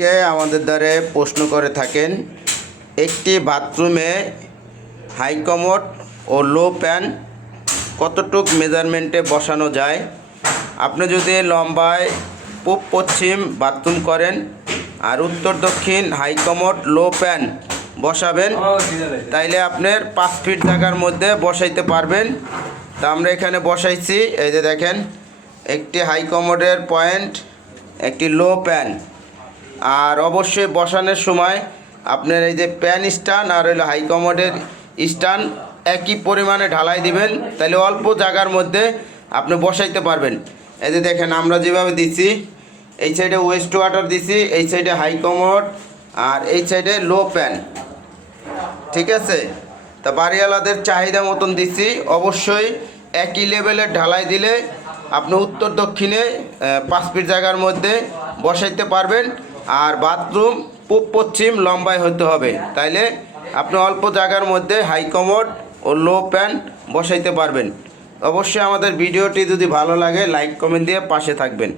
কে আমাদের দ্বারে প্রশ্ন করে থাকেন একটি বাথরুমে হাই কমোড ও লো প্যান কতটুক মেজারমেন্টে বসানো যায়। আপনি যদি লম্বায় পূব পশ্চিম বাথরুম করেন আর উত্তর দক্ষিণ হাই কমোড লো প্যান বসাবেন, তাইলে আপনার 5 ফিট জায়গার মধ্যে বসাইতে পারবেন। তা আমরা এখানে বসাইছি, এই যে দেখেন একটি হাই কমোডের পয়েন্ট, একটি লো প্যান। আর অবশ্যই বসানোর সময় আপনার এই যে প্যান স্ট্যান্ড আর হলো হাই কমোডের স্ট্যান্ড একই পরিমাণে ঢালাই দিবেন, তাহলে অল্প জায়গার মধ্যে আপনি বসাইতে পারবেন। এই যে দেখেন আমরা যেভাবে দিছি, এই সাইডে ওয়েস্ট ওয়াটার দিছি, এই সাইডে হাই কমোড আর এই সাইডে লো প্যান, ঠিক আছে। তা বাড়িওয়ালাদের চাহিদা মতন দিছি। অবশ্যই একই লেভেলের ঢালাই দিলে আপনি উত্তর দক্ষিণে 5 ফিট জায়গার মধ্যে বসাইতে পারবেন। আর বাথরুম পূব পশ্চিম লম্বায় হতে হবে, তাইলে আপনি অল্প জায়গার মধ্যে হাই কমোড ও লো প্যান বসাইতে পারবেন। অবশ্যই আমাদের ভিডিওটি যদি ভালো লাগে লাইক কমেন্ট দিয়ে পাশে থাকবেন।